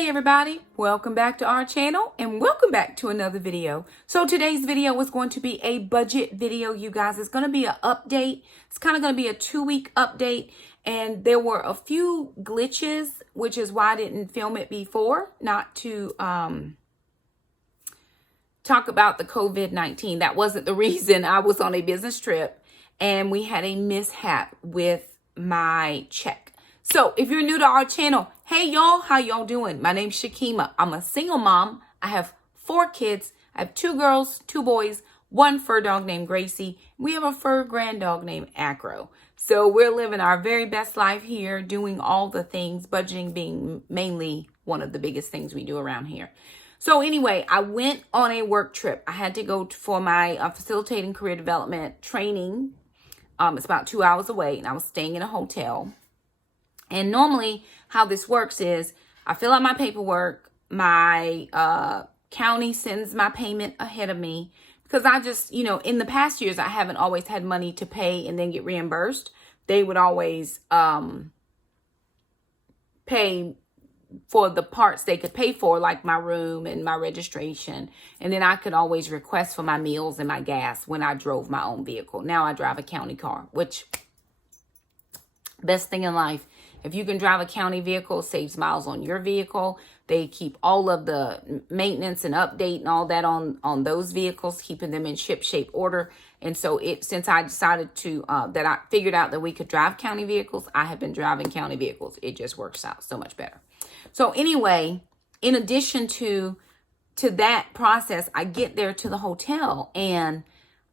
Hey everybody, welcome back to our channel and welcome back to another video. So today's video is going to be a budget video, you guys. It's going to be an update. It's kind of going to be a 2-week update, and there were a few glitches, which is why I didn't film it before, not to talk about the COVID-19. That wasn't the reason. I was on a business trip and we had a mishap with my check. So if you're new to our channel, hey y'all, how y'all doing? My name's Shakema. I'm a single mom. I have 4 kids. I have 2 girls, 2 boys, 1 fur dog named Gracie. We have a fur grand dog named Acro. So we're living our very best life here, doing all the things, budgeting being mainly one of the biggest things we do around here. So anyway, I went on a work trip. I had to go for my facilitating career development training. It's about 2 hours away, and I was staying in a hotel. And normally how this works is I fill out my paperwork. My county sends my payment ahead of me because I just, in the past years, I haven't always had money to pay and then get reimbursed. They would always pay for the parts they could pay for, like my room and my registration. And then I could always request for my meals and my gas when I drove my own vehicle. Now I drive a county car, which best thing in life. If you can drive a county vehicle, saves miles on your vehicle. They keep all of the maintenance and update and all that on those vehicles, keeping them in ship-shape order. And so since I decided to, that I figured out that we could drive county vehicles, I have been driving county vehicles. It just works out so much better. So anyway, in addition to that process, I get there to the hotel and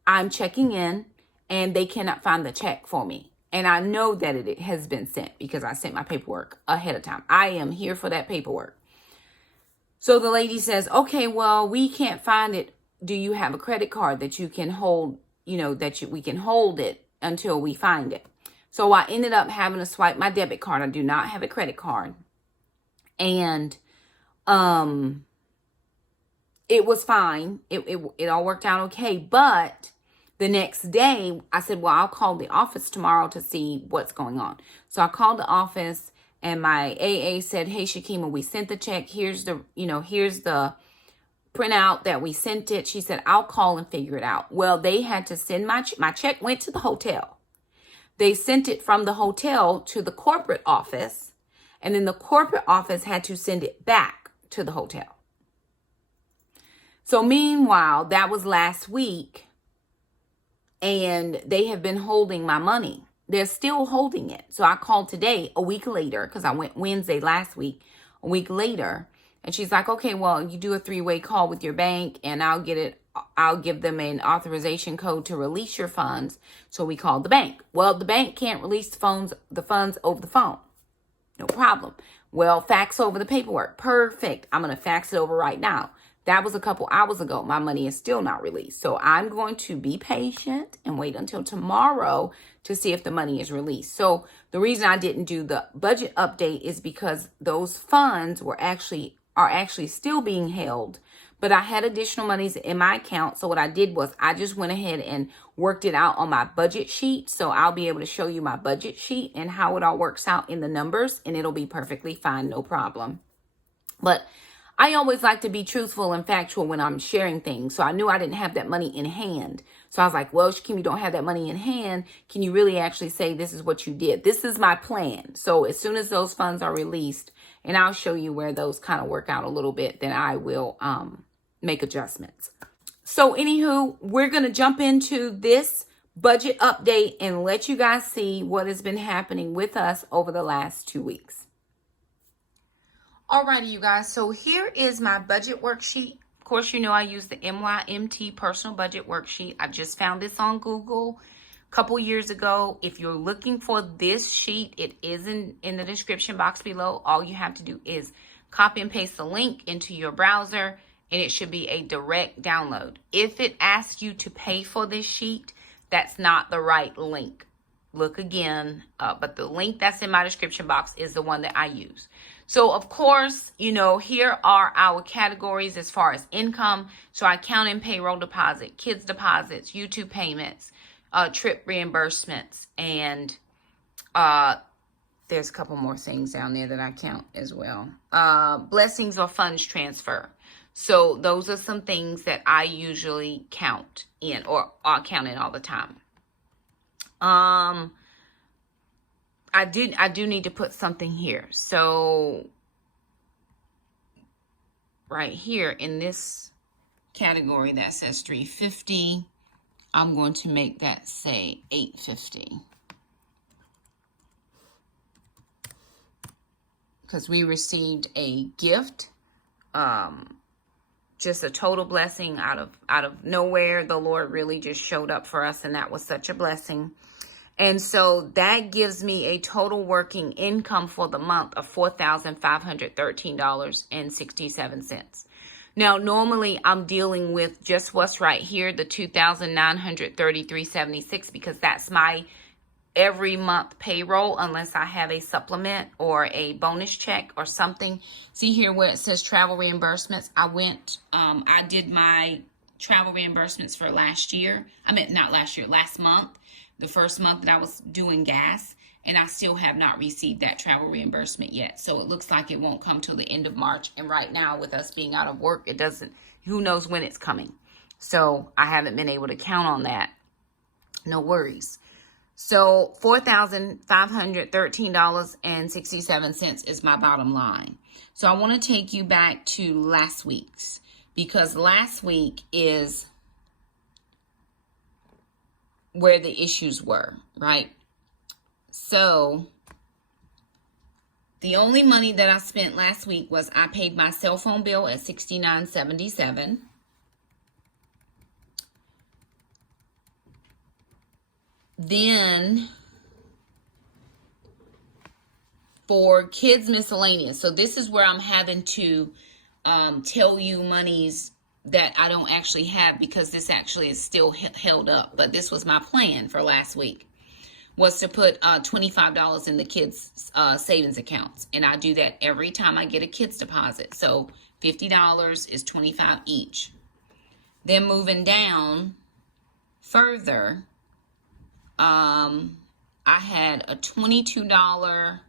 I'm checking in and they cannot find the check for me. And I know that it has been sent because I sent my paperwork ahead of time. I am here for that paperwork. So the lady says, okay, well, we can't find it. Do you have a credit card that you can hold, we can hold it until we find it? So I ended up having to swipe my debit card. I do not have a credit card. And it was fine. It all worked out okay. But the next day, I said, well, I'll call the office tomorrow to see what's going on. So I called the office and my AA said, hey, Shakema, we sent the check. Here's the printout that we sent it. She said, I'll call and figure it out. Well, they had to send my check went to the hotel. They sent it from the hotel to the corporate office. And then the corporate office had to send it back to the hotel. So meanwhile, that was last week. And they have been holding my money. They're still holding it. So I called today, a week later, because I went Wednesday last week, a week later. And she's like, okay, well, you do a 3-way call with your bank and I'll give them an authorization code to release your funds. So we called the bank. Well, the bank can't release the funds over the phone. No problem. Well, fax over the paperwork. Perfect. I'm going to fax it over right now. That was a couple hours ago. My money is still not released. So I'm going to be patient and wait until tomorrow to see if the money is released. So the reason I didn't do the budget update is because those funds are actually still being held. But I had additional monies in my account. So what I did was I just went ahead and worked it out on my budget sheet. So I'll be able to show you my budget sheet and how it all works out in the numbers. And it'll be perfectly fine. No problem. But I always like to be truthful and factual when I'm sharing things. So I knew I didn't have that money in hand. So I was like, well, Shakema, you don't have that money in hand. Can you really actually say this is what you did? This is my plan. So as soon as those funds are released, and I'll show you where those kind of work out a little bit, then I will make adjustments. So anywho, we're going to jump into this budget update and let you guys see what has been happening with us over the last 2 weeks. Alrighty, you guys. So here is my budget worksheet. Of course, I use the MYMT personal budget worksheet. I just found this on Google a couple years ago. If you're looking for this sheet, it is in the description box below. All you have to do is copy and paste the link into your browser, and it should be a direct download. If it asks you to pay for this sheet, that's not the right link. Look again, but the link that's in my description box is the one that I use. So, of course, here are our categories as far as income. So I count in payroll deposit, kids deposits, YouTube payments, trip reimbursements, and there's a couple more things down there that I count as well. Blessings or funds transfer. So those are some things that I usually count in, or count in all the time. I do need to put something here. So right here in this category that says 350, I'm going to make that say 850. Because we received a gift, just a total blessing out of nowhere. The Lord really just showed up for us, and that was such a blessing. And so that gives me a total working income for the month of $4,513.67. Now, normally I'm dealing with just what's right here, the $2,933.76, because that's my every month payroll, unless I have a supplement or a bonus check or something. See here where it says travel reimbursements. I did my travel reimbursements for last year. Last month, the first month that I was doing gas, and I still have not received that travel reimbursement yet. So it looks like it won't come till the end of March. And right now, with us being out of work, who knows when it's coming. So I haven't been able to count on that. No worries. So $4,513.67 is my bottom line. So I want to take you back to last week's, because last week is where the issues were, right? So the only money that I spent last week was I paid my cell phone bill at $69.77. Then for kids miscellaneous, so this is where I'm having to tell you monies that I don't actually have, because this actually is still held up. But this was my plan for last week, was to put $25 in the kids' savings accounts. And I do that every time I get a kids deposit. So $50 is $25 each. Then moving down further, I had a $22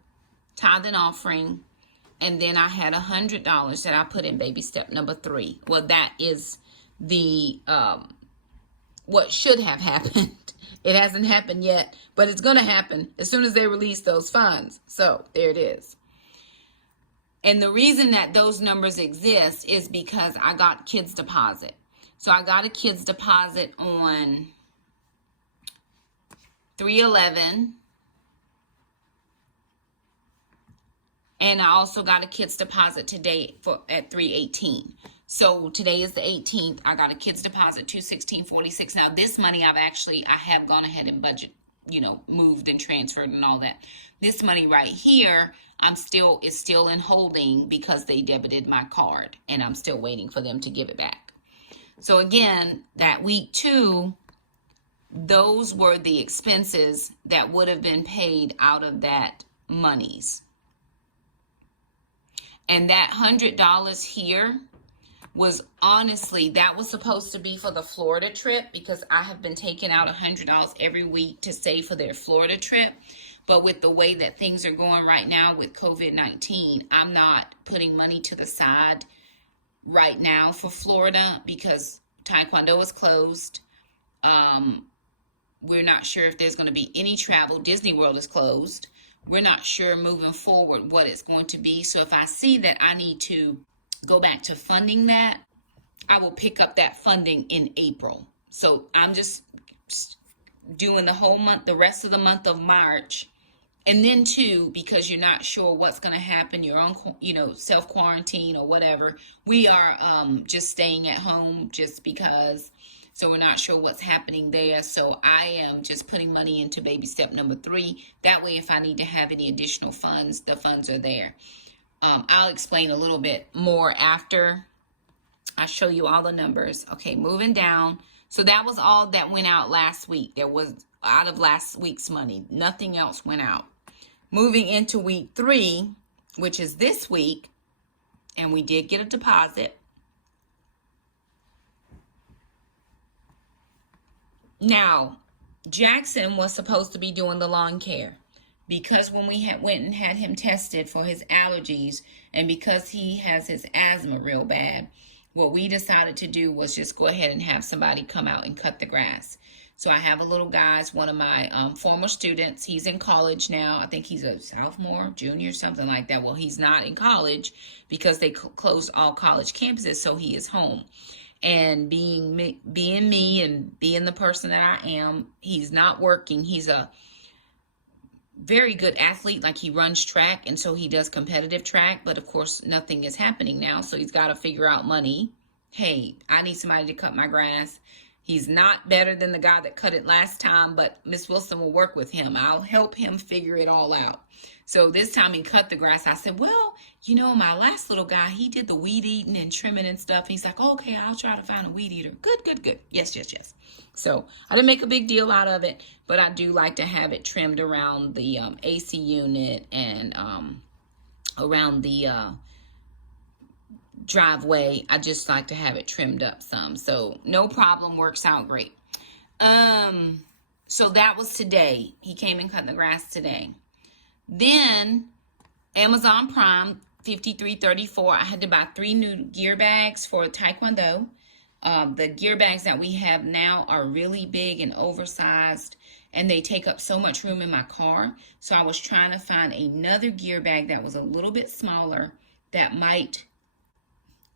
tithe and offering, and then I had $100 that I put in baby step number 3. Well, that is the what should have happened. It hasn't happened yet, but it's going to happen as soon as they release those funds. So there it is. And the reason that those numbers exist is because I got kids deposit. So I got a kids deposit on 3/11, and I also got a kids deposit today at 3/18. So today is the 18th. I got a kids deposit 216.46. Now this money I have gone ahead and budget, moved and transferred and all that. This money right here, is still in holding because they debited my card, and I'm still waiting for them to give it back. So again, that week 2, those were the expenses that would have been paid out of that monies. And that $100 here was that was supposed to be for the Florida trip, because I have been taking out $100 every week to save for their Florida trip. But with the way that things are going right now with COVID-19, I'm not putting money to the side right now for Florida, because Taekwondo is closed. We're not sure if there's going to be any travel. Disney World is closed. We're not sure moving forward what it's going to be. So if I see that I need to go back to funding that, I will pick up that funding in April. So I'm just doing the whole month, the rest of the month of March. And then too, because you're not sure what's going to happen, your own, self-quarantine or whatever. We are just staying at home just because. So we're not sure what's happening there. So I am just putting money into baby step number 3. That way, if I need to have any additional funds, the funds are there. I'll explain a little bit more after I show you all the numbers. Okay, moving down. So that was all that went out last week. There was out of last week's money. Nothing else went out. Moving into week 3, which is this week, and we did get a deposit. Now, Jackson was supposed to be doing the lawn care. because when we went and had him tested for his allergies, and because he has his asthma real bad, what we decided to do was just go ahead and have somebody come out and cut the grass. So I have a little guy, it's one of my former students. He's in college now. I think he's a sophomore, junior, something like that. Well, he's not in college because they closed all college campuses, so he is home. And being me and being the person that I am, he's not working. He's a very good athlete, like he runs track, and so he does competitive track, but of course nothing is happening now, so he's got to figure out money. Hey, I need somebody to cut my grass. He's not better than the guy that cut it last time, but Miss Wilson will work with him. I'll help him figure it all out. So this time he cut the grass. I said, well, you know, my last little guy, he did the weed eating and trimming and stuff. He's like, oh, okay, I'll try to find a weed eater. Good, good, good. Yes, yes, yes. So I didn't make a big deal out of it, but I do like to have it trimmed around the AC unit and around the driveway. I just like to have it trimmed up some. So no problem, works out great. So that was today. He came and cut the grass today. Then Amazon Prime, $53.34. I had to buy 3 new gear bags for Taekwondo. The gear bags that we have now are really big and oversized, and they take up so much room in my car. So I was trying to find another gear bag that was a little bit smaller that might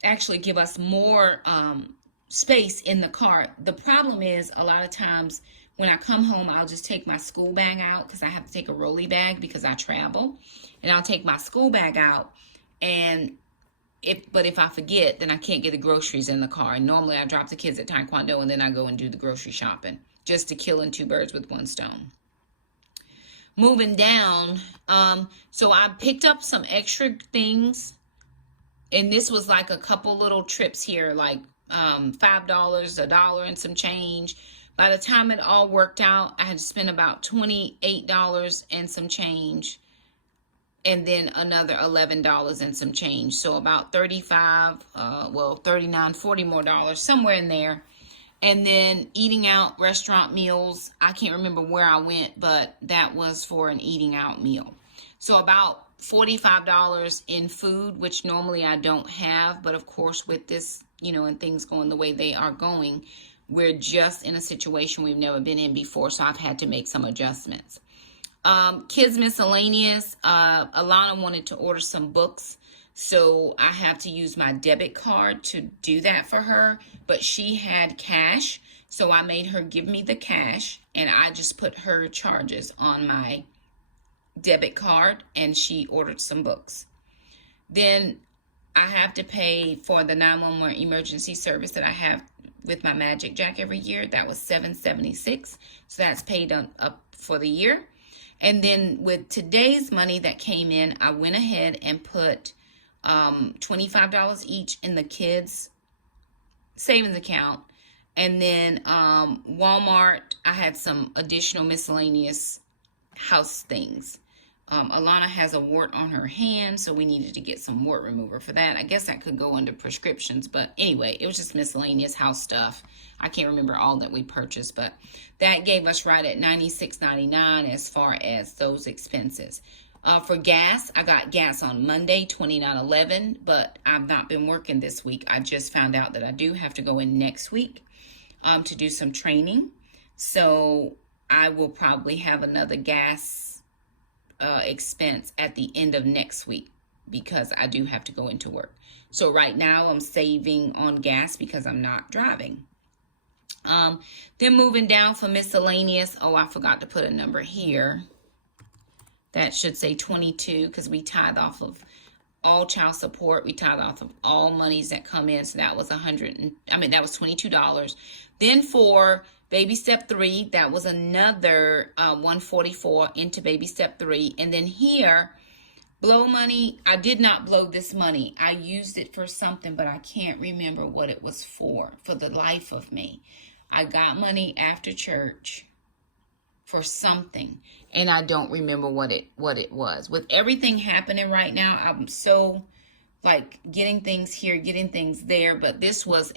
actually give us more space in the car. The problem is a lot of times when I come home, I'll just take my school bag out because I have to take a rolly bag because I travel, and I'll take my school bag out, and if I forget, then I can't get the groceries in the car. And normally I drop the kids at Taekwondo and then I go and do the grocery shopping, just to kill 2 birds with 1 stone. Moving down, so I picked up some extra things, and this was like a couple little trips here, like $5, $1 and some change. By the time it all worked out, I had to spend about $28 and some change, and then another $11 and some change. So about 35, well, 39, 40 more dollars, somewhere in there. And then eating out, restaurant meals. I can't remember where I went, but that was for an eating out meal. So about $45 in food, which normally I don't have. But of course, with this, you know, and things going the way they are going, we're just in a situation we've never been in before. So I've had to make some adjustments. Kids miscellaneous. Alana wanted to order some books, so I have to use my debit card to do that for her, but she had cash, so I made her give me the cash, and I just put her charges on my debit card, and she ordered some books. Then I have to pay for the 911 emergency service that I have with my Magic Jack every year. That was $776, so that's paid up for the year. And then with today's money that came in, I went ahead and put $25 each in the kids' savings account. And then Walmart, I had some additional miscellaneous house things. Alana has a wart on her hand, so we needed to get some wart remover for that. I guess that could go under prescriptions, but anyway, it was just miscellaneous house stuff. I can't remember all that we purchased, but that gave us right at $96.99 as far as those expenses. For gas, I got gas on Monday, $29.11, but I've not been working this week. I just found out that I do have to go in next week to do some training, so I will probably have another gas expense at the end of next week because I do have to go into work. So right now I'm saving on gas because I'm not driving. Then moving down for miscellaneous. Oh, I forgot to put a number here. That should say 22 because we tithe off of all child support. We tithe off of all monies that come in. So that was that was $22. Then for baby step 3, that was another $144 into baby step 3. And then here, blow money. I did not blow this money. I used it for something, but I can't remember what it was for the life of me. I got money after church for something, and I don't remember what it was. With everything happening right now, I'm so like getting things here, getting things there, but this was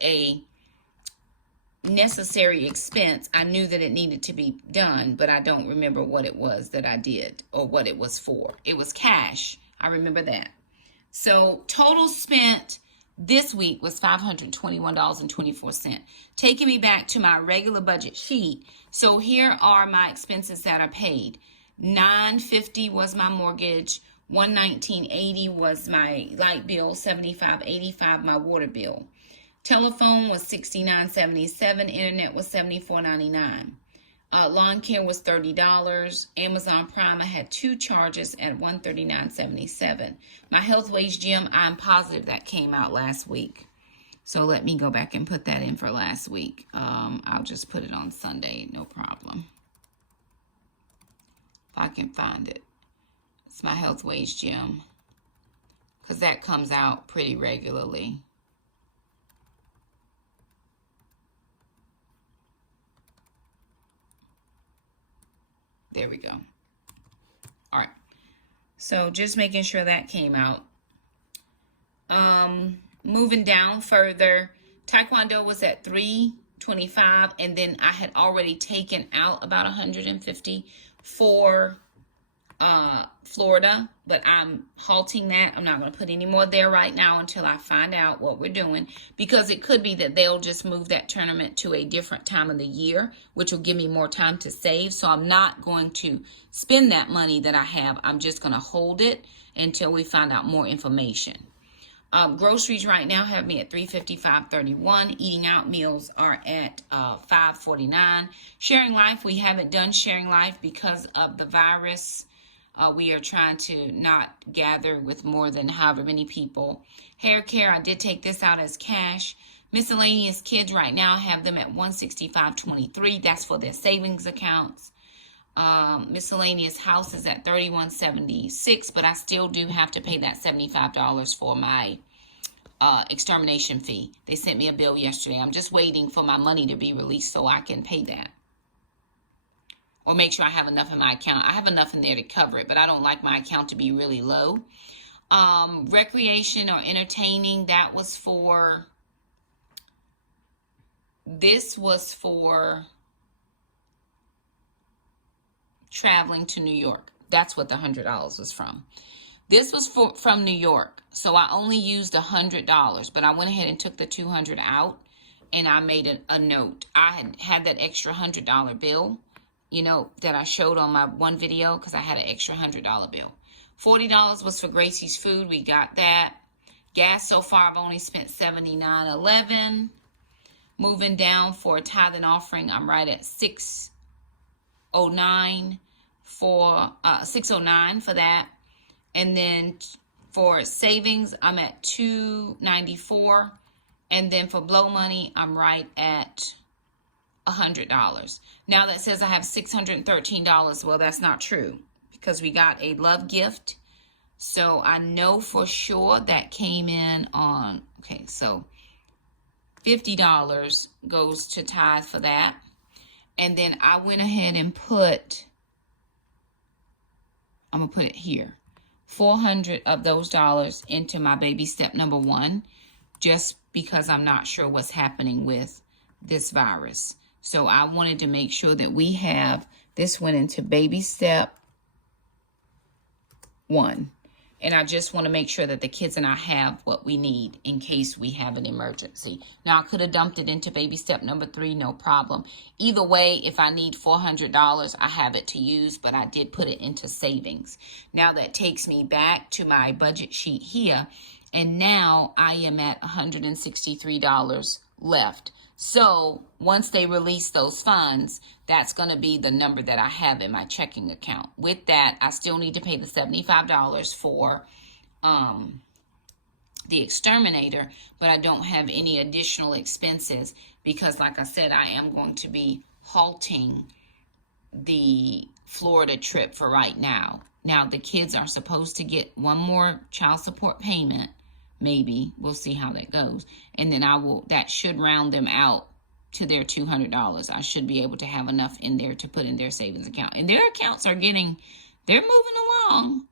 necessary expense. I knew that it needed to be done, but I don't remember what it was that I did or what it was for. It was cash. I remember that. So total spent this week was $521.24, taking me back to my regular budget sheet. So here are my expenses that are paid. $950 was my mortgage, $119.80 was my light bill, $75.85 my water bill. Telephone was $69.77, internet was $74.99. Lawn care was $30. Amazon Prime, I had 2 charges at $139.77. My health wage gym, I'm positive that came out last week. So let me go back and put that in for last week. I'll just put it on Sunday, no problem. If I can find it. It's my health wage gym, because that comes out pretty regularly. There we go. All right. So just making sure that came out. Moving down further, Taekwondo was at $325, and then I had already taken out about $150 for Florida, but I'm halting that. I'm not going to put any more there right now until I find out what we're doing, because it could be that they'll just move that tournament to a different time of the year, which will give me more time to save. So I'm not going to spend that money that I have. I'm just going to hold it until we find out more information. Groceries right now have me at $350, $531. Eating out meals are at $549. Sharing Life, we haven't done Sharing Life because of the virus. We are trying to not gather with more than however many people. Hair care, I did take this out as cash. Miscellaneous kids right now have them at $165.23. That's for their savings accounts. Miscellaneous house is at $31.76, but I still do have to pay that $75 for my extermination fee. They sent me a bill yesterday. I'm just waiting for my money to be released so I can pay that, or make sure I have enough in my account. I have enough in there to cover it, but I don't like my account to be really low. Recreation or entertaining, this was for traveling to New York. That's what the $100 was from. This was from New York, so I only used $100, but I went ahead and took the $200 out, and I made a note. I had that extra $100 bill, you know, that I showed on my one video, because I had an extra $100 bill. $40 was for Gracie's food. We got that. Gas so far, I've only spent $79.11. Moving down for a tithe and offering, I'm right at $609 for that. And then for savings, I'm at $294. And then for blow money, I'm right at $100. Now that says I have $613. Well, that's not true, because we got a love gift. So I know for sure that came in on, okay, so $50 goes to tithe for that. And then I went ahead and I'm going to put it here, 400 of those dollars into my baby step number 1, just because I'm not sure what's happening with this virus. So I wanted to make sure that we have, this went into baby step 1. And I just want to make sure that the kids and I have what we need in case we have an emergency. Now, I could have dumped it into baby step number 3, no problem. Either way, if I need $400, I have it to use, but I did put it into savings. Now that takes me back to my budget sheet here. And now I am at $163 left. So once they release those funds, that's going to be the number that I have in my checking account. With that, I still need to pay the $75 for the exterminator, but I don't have any additional expenses because, like I said, I am going to be halting the Florida trip for right now. Now, the kids are supposed to get one more child support payment. Maybe. We'll see how that goes. And then that should round them out to their $200. I should be able to have enough in there to put in their savings account. And their accounts are they're moving along.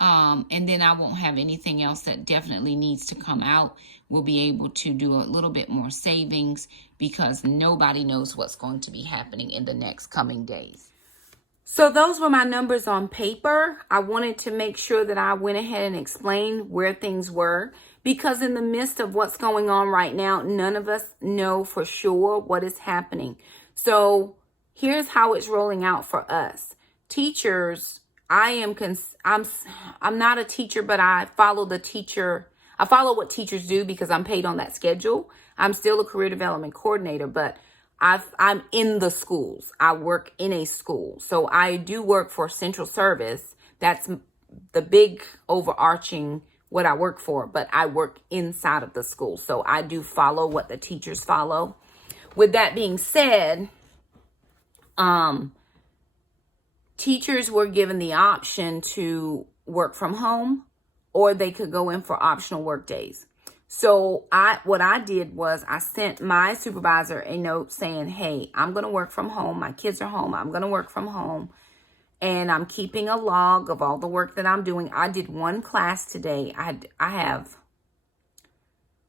And then I won't have anything else that definitely needs to come out. We'll be able to do a little bit more savings because nobody knows what's going to be happening in the next coming days. So those were my numbers on paper. I wanted to make sure that I went ahead and explained where things were, because in the midst of what's going on right now, none of us know for sure what is happening. So here's how it's rolling out for us. Teachers, I'm not a teacher, but I follow what teachers do because I'm paid on that schedule. I'm still a career development coordinator, but I'm in the schools. I work in a school. So I do work for central service. That's the big overarching what I work for, but I work inside of the school. So I do follow what the teachers follow. With that being said, teachers were given the option to work from home, or they could go in for optional work days. So what I did was I sent my supervisor a note saying, hey, I'm going to work from home. My kids are home. I'm going to work from home. And I'm keeping a log of all the work that I'm doing. I did one class today. I have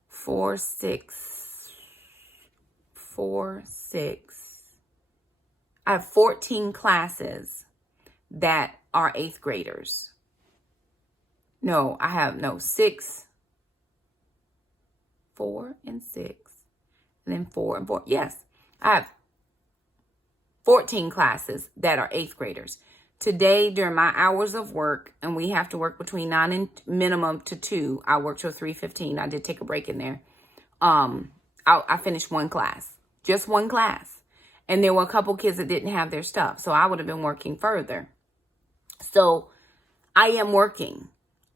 14 classes that are 8th graders. No, I have 6, 4 and 6, and then 4 and 4. Yes, I have 14 classes that are 8th graders. Today, during my hours of work, and we have to work between 9 and minimum to 2. I work till 3:15. I did take a break in there. I finished one class, just one class. And there were a couple kids that didn't have their stuff. So I would have been working further. So I am working.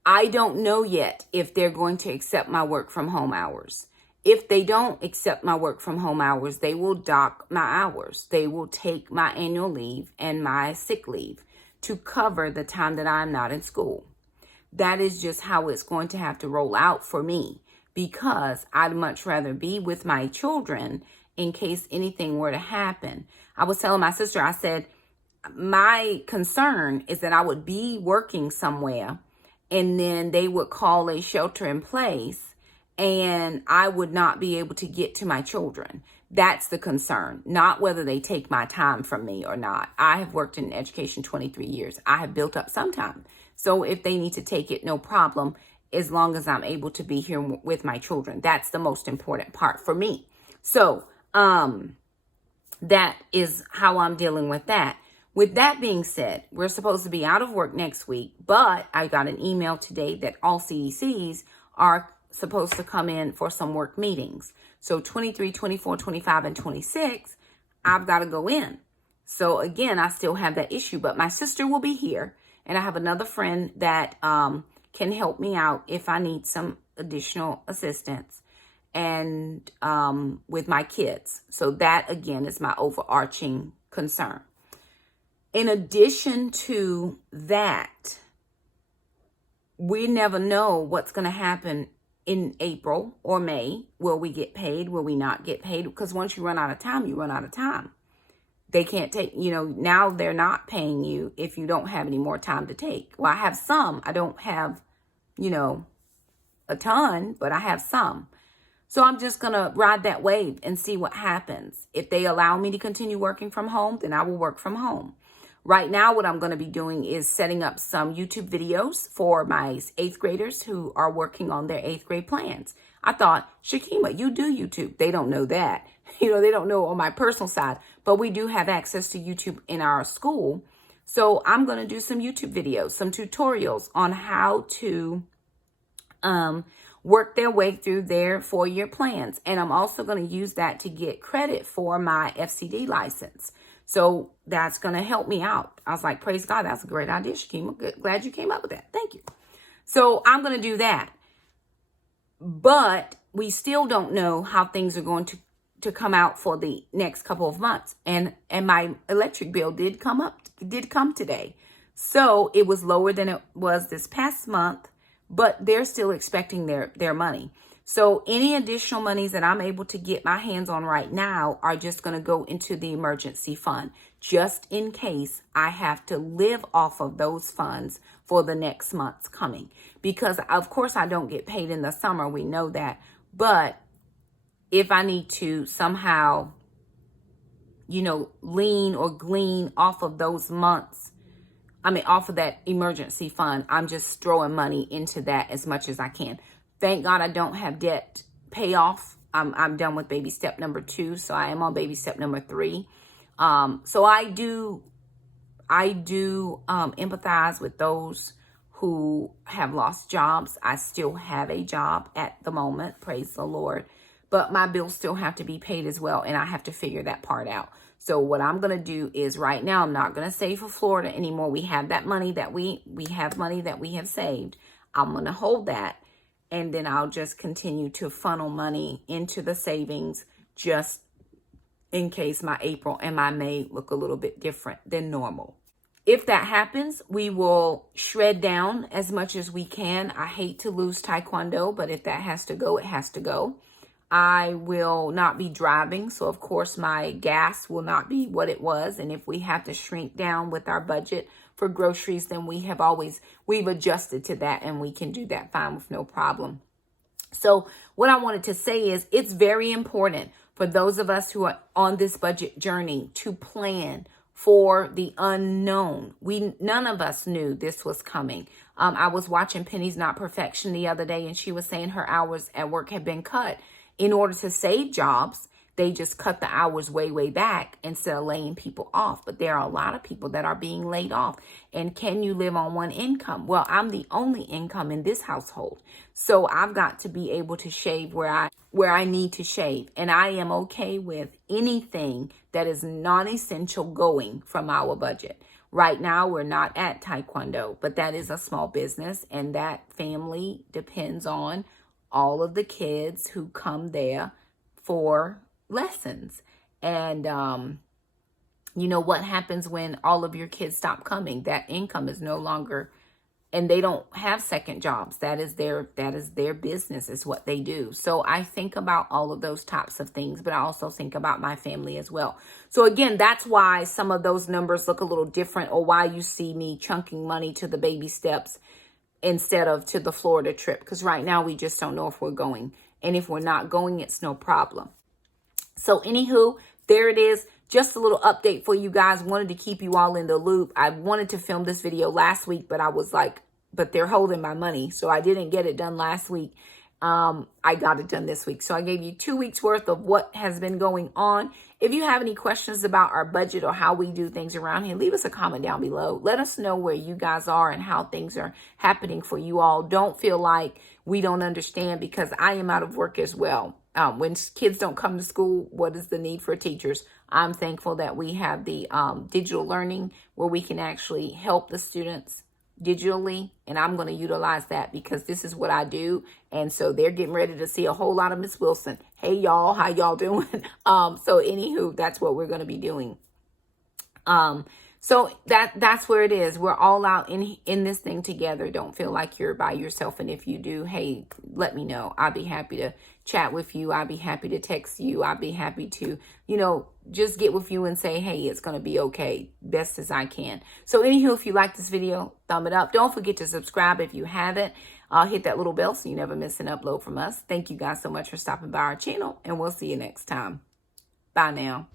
I don't know yet if they're going to accept my work from home hours. If they don't accept my work from home hours, they will dock my hours. They will take my annual leave and my sick leave to cover the time that I'm not in school. That is just how it's going to have to roll out for me, because I'd much rather be with my children in case anything were to happen. I was telling my sister, I said, my concern is that I would be working somewhere and then they would call a shelter in place and I would not be able to get to my children. That's the concern, not whether they take my time from me or not. I have worked in education 23 years. I have built up some time. So if they need to take it, no problem, as long as I'm able to be here with my children. That's the most important part for me. So that is how I'm dealing with that. With that being said, we're supposed to be out of work next week, but I got an email today that all CECs are supposed to come in for some work meetings. So 23, 24, 25, and 26, I've got to go in. So again, I still have that issue, but my sister will be here, and I have another friend that can help me out if I need some additional assistance and with my kids. So that, again, is my overarching concern. In addition to that, we never know what's going to happen in April or May. Will we get paid? Will we not get paid? Because once you run out of time, you run out of time. They can't take, now they're not paying you if you don't have any more time to take. Well, I have some. I don't have, a ton, but I have some. So I'm just going to ride that wave and see what happens. If they allow me to continue working from home, then I will work from home. Right now, what I'm going to be doing is setting up some YouTube videos for my 8th graders who are working on their 8th grade plans. I thought, Shakema, you do YouTube. They don't know that. They don't know on my personal side, but we do have access to YouTube in our school. So I'm going to do some YouTube videos, some tutorials on how to work their way through their 4-year plans. And I'm also going to use that to get credit for my FCD license. So that's going to help me out. I was like, praise God, that's a great idea, Shakema. Good. Glad you came up with that. Thank you. So I'm going to do that. But we still don't know how things are going to come out for the next couple of months. And my electric bill did come today. So it was lower than it was this past month, but they're still expecting their money. So any additional monies that I'm able to get my hands on right now are just going to go into the emergency fund, just in case I have to live off of those funds for the next month's coming. Because of course I don't get paid in the summer, we know that. But if I need to somehow, lean or glean off of those months, off of that emergency fund, I'm just throwing money into that as much as I can. Thank God I don't have debt payoff. I'm done with baby step number 2, so I am on baby step number 3. So I do empathize with those who have lost jobs. I still have a job at the moment, praise the Lord, but my bills still have to be paid as well, and I have to figure that part out. So what I'm going to do is right now, I'm not going to save for Florida anymore. We have that money that we have money that we have saved. I'm going to hold that, and then I'll just continue to funnel money into the savings just in case my April and my May look a little bit different than normal. If that happens, we will shred down as much as we can. I hate to lose Taekwondo, but if that has to go, it has to go. I will not be driving, so of course my gas will not be what it was. And if we have to shrink down with our budget for groceries, then we've adjusted to that, and we can do that fine with no problem. So what I wanted to say is it's very important for those of us who are on this budget journey to plan for the unknown. None of us knew this was coming. I was watching Penny's Not Perfection the other day, and she was saying her hours at work had been cut. In order to save jobs, they just cut the hours way, way back instead of laying people off. But there are a lot of people that are being laid off. And can you live on one income? Well, I'm the only income in this household. So I've got to be able to shave where I need to shave. And I am okay with anything that is non-essential going from our budget. Right now, we're not at Taekwondo, but that is a small business, and that family depends on all of the kids who come there for lessons. And what happens when all of your kids stop coming? That income is no longer, and they don't have second jobs. That is their business, is what they do. So I think about all of those types of things, but I also think about my family as well. So again, that's why some of those numbers look a little different, or why you see me chunking money to the baby steps instead of to the Florida trip. Because right now we just don't know if we're going. And if we're not going, it's no problem. So anywho, there it is. Just a little update for you guys. Wanted to keep you all in the loop. I wanted to film this video last week, but I was like, but they're holding my money. So I didn't get it done last week. I got it done this week. So I gave you 2 weeks worth of what has been going on. If you have any questions about our budget or how we do things around here, leave us a comment down below. Let us know where you guys are and how things are happening for you all. Don't feel like we don't understand, because I am out of work as well. When kids don't come to school, what is the need for teachers? I'm thankful that we have the digital learning where we can actually help the students digitally, and I'm going to utilize that because this is what I do. And so they're getting ready to see a whole lot of Miss Wilson. Hey y'all, how y'all doing? So anywho, that's what we're going to be doing. So that's where it is. We're all out in this thing together. Don't feel like you're by yourself. And if you do, hey, let me know. I'll be happy to chat with you. I'll be happy to text you. I'll be happy to, just get with you and say, hey, it's going to be okay, best as I can. So anywho, if you like this video, thumb it up. Don't forget to subscribe if you haven't. Hit that little bell so you never miss an upload from us. Thank you guys so much for stopping by our channel, and we'll see you next time. Bye now.